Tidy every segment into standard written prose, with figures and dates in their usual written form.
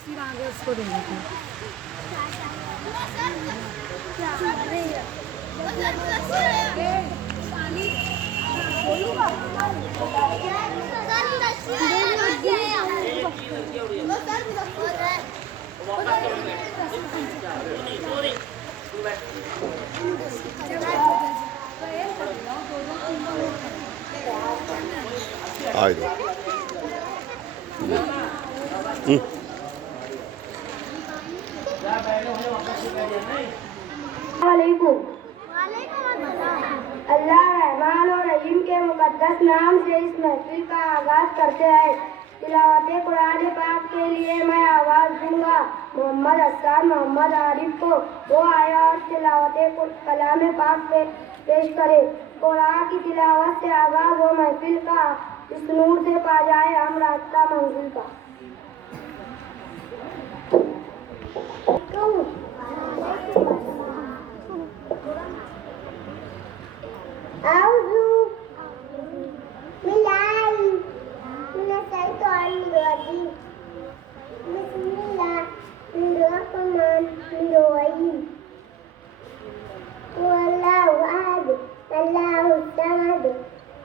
फिर आगे उसको दे देते हैं। Haydi. अल्लाह रहमान और रहीम के मुकद्दस नाम से इस महफिल का आगाज करते हैं। तिलावत कुरान पाक के लिए मैं आवाज़ दूंगा मोहम्मद हसन मोहम्मद आरिफ को। वो आया और तिलावत कलाम पाक पे पेश करे। कुरान की तिलावत से आगाज हो महफिल का, इस नूर से पा जाए हम रास्ता मंजिल का।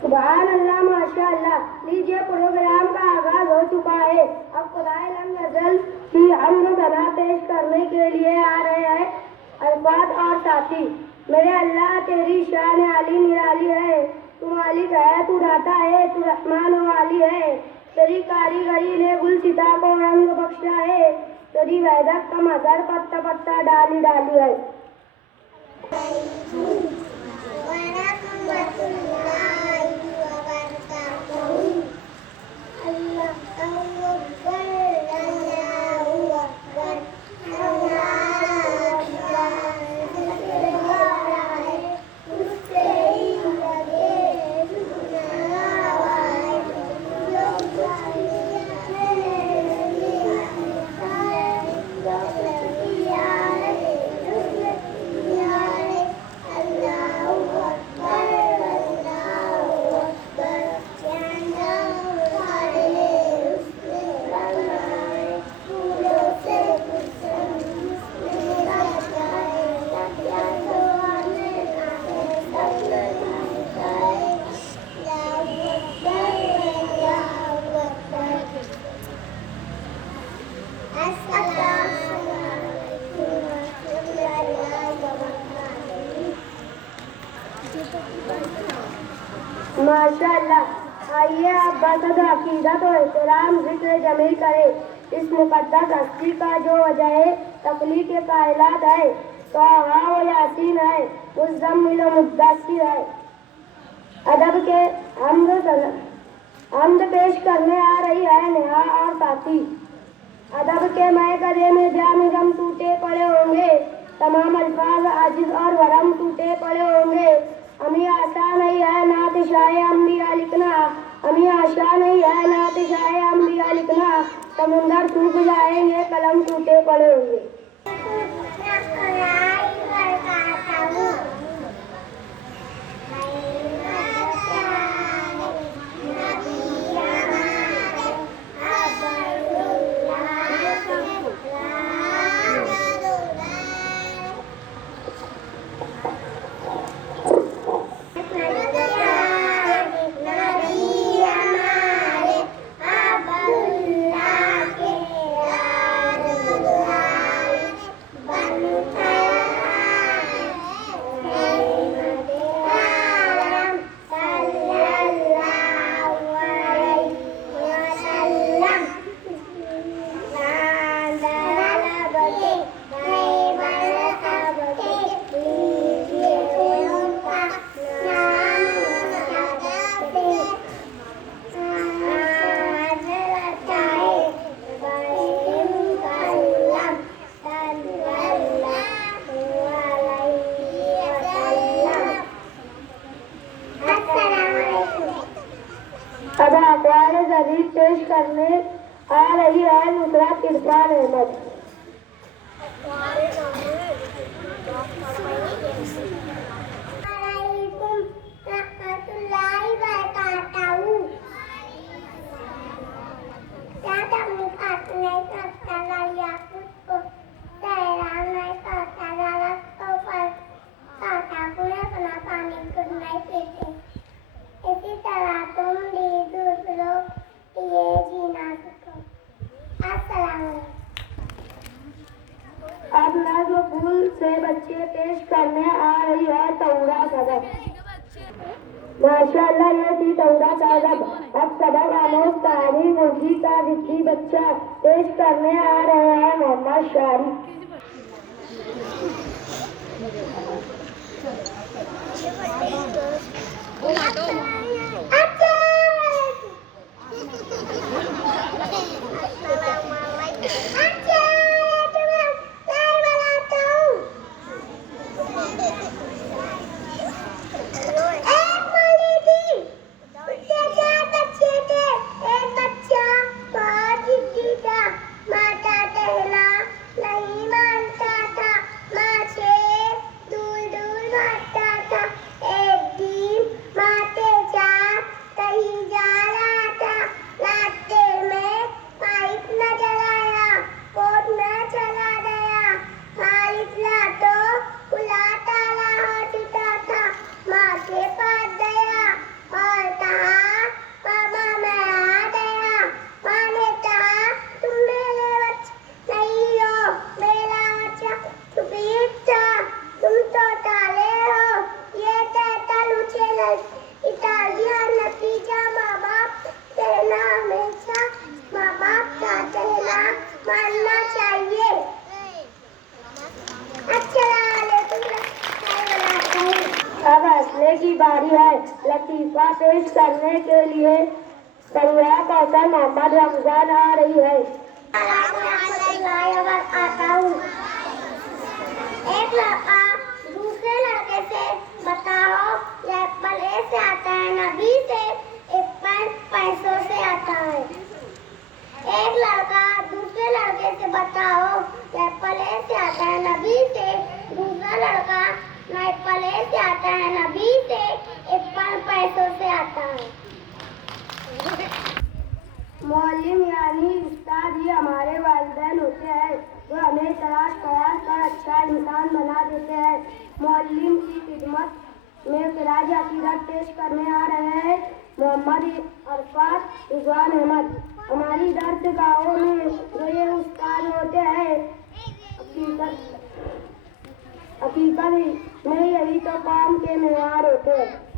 सुभान अल्लाह माशा अल्लाह। लीजिए प्रोग्राम का आगाज हो चुका है। अब खुदाए लम यज़ल की हमद सना पेश करने के लिए आ रहे हैं अल्फाज और साथी। मेरे अल्लाह तेरी शान आली निराली है, तू मालिक है, तू दाता है, तू रहमान वाली है। तेरी कारीगरी ने गुलसिता को रंग बख्शा है, तेरी वहदत का मजहर पत्ता पत्ता डाली डाली है। माशाअल्लाह। आइए आप बासद अकीदत और एहतराम जिक्र जमील करें इस मुकद्दस हस्ती का जो वजह तख्लीक कायनात है, तोहा व यासीन है, मुज़म्मिल व मुद्दस्सिर है। अदब के हमद पेश करने आ रही है नेहा और साथी। अदब के मैं गले में जाम टूटे पड़े होंगे, तमाम अल्फाज आजिज और वरम टूटे पड़े होंगे। हमें आशा नहीं है नात शाये अंबिया लिखना, हमें आशा नहीं है नात शाये अंबिया लिखना। समुंदर सूख जाएंगे कलम टूटे पड़े होंगे। पेश करने आ रही है नुसरत इरफान अहमद। इसी तरह तुम भी दूसरों ये जीना सीखो। अस्सलाम वालेकुम। अब नज्म फूल से बच्चे पेश करने आ रही है तौरा सबक। माशाअल्लाह, ये थी तौरा सबक। अब सबक आमोज कहानी मुर्गी का जिद्दी बच्चा पेश करने आ रहे हैं मोहम्मद शारी। अब हंसने की बारी है। लतीफा पेश करने के लिए सरूरा कौसर मोहम्मद रमजान आ रही है। एक लड़का दूसरे लड़के से बताओ ये एप्पल ए से आता है ना बी से? एप्पल पैसों से आता है। एक लड़का दूसरे लड़के से बताओ ये एप्पल ए से आता है ना बी से? दूसरा लड़का ना एप्पल ए से आता है ना बी से, एप्पल पैसों से आता है। मौलिम यानी उस्ताद ही हमारे वालिदैन होते हैं, जो हमें तलाश कर अच्छा इंसान बना देते हैं। मौलिम की खिदमत में खिराज अकीदत पेश करने आ रहे हैं मोहम्मद अरफात रिजवान अहमद। हमारी दर्सगाहों में जो ये उस्ताद होते हैं, हकीकत में यही तो कौम के मेवार होते हैं।